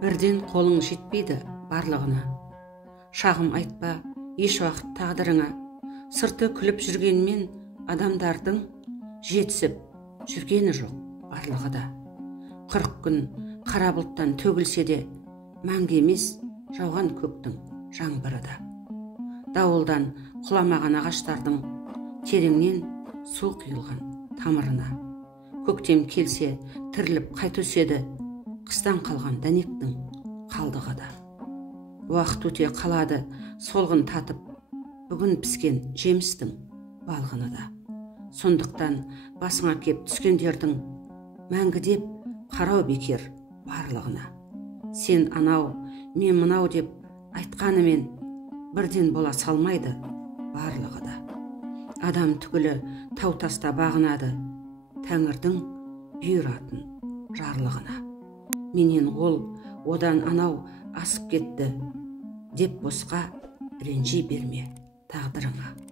Бірден қолың жетпейді барлығына. Шағым айтпа еш уақыт тағдырыңа. Сырты күліп жүргенмен адамдардың жетісіп жүргені жоқ барлығы да. 40 күн қара бұлттан төгілсе де, мәңгі емес жауған көктің жаңбыры да. Дауылдан құламаған ағаштардың тереңнен су құйылған тамырына. Көктем келсе тіріліп қайт өседі, қыстан қалған дәнектің қалдығы да. Уақыт өте қалады солғын татып, бүгін піскен жемістің балғыны да. Сондықтан басыңа кеп түскендердің мәңгі деп қарау бекер барлығына. Сен анау, мен мынау деп айтқанымен бірден бола салмайды барлығы да. Адам түгілі тау таста бағынады Тәңірдің бұйыратын жарлығына. Менен ол одан анау асып кетті деп босқа ренжи берме тағдырыңа.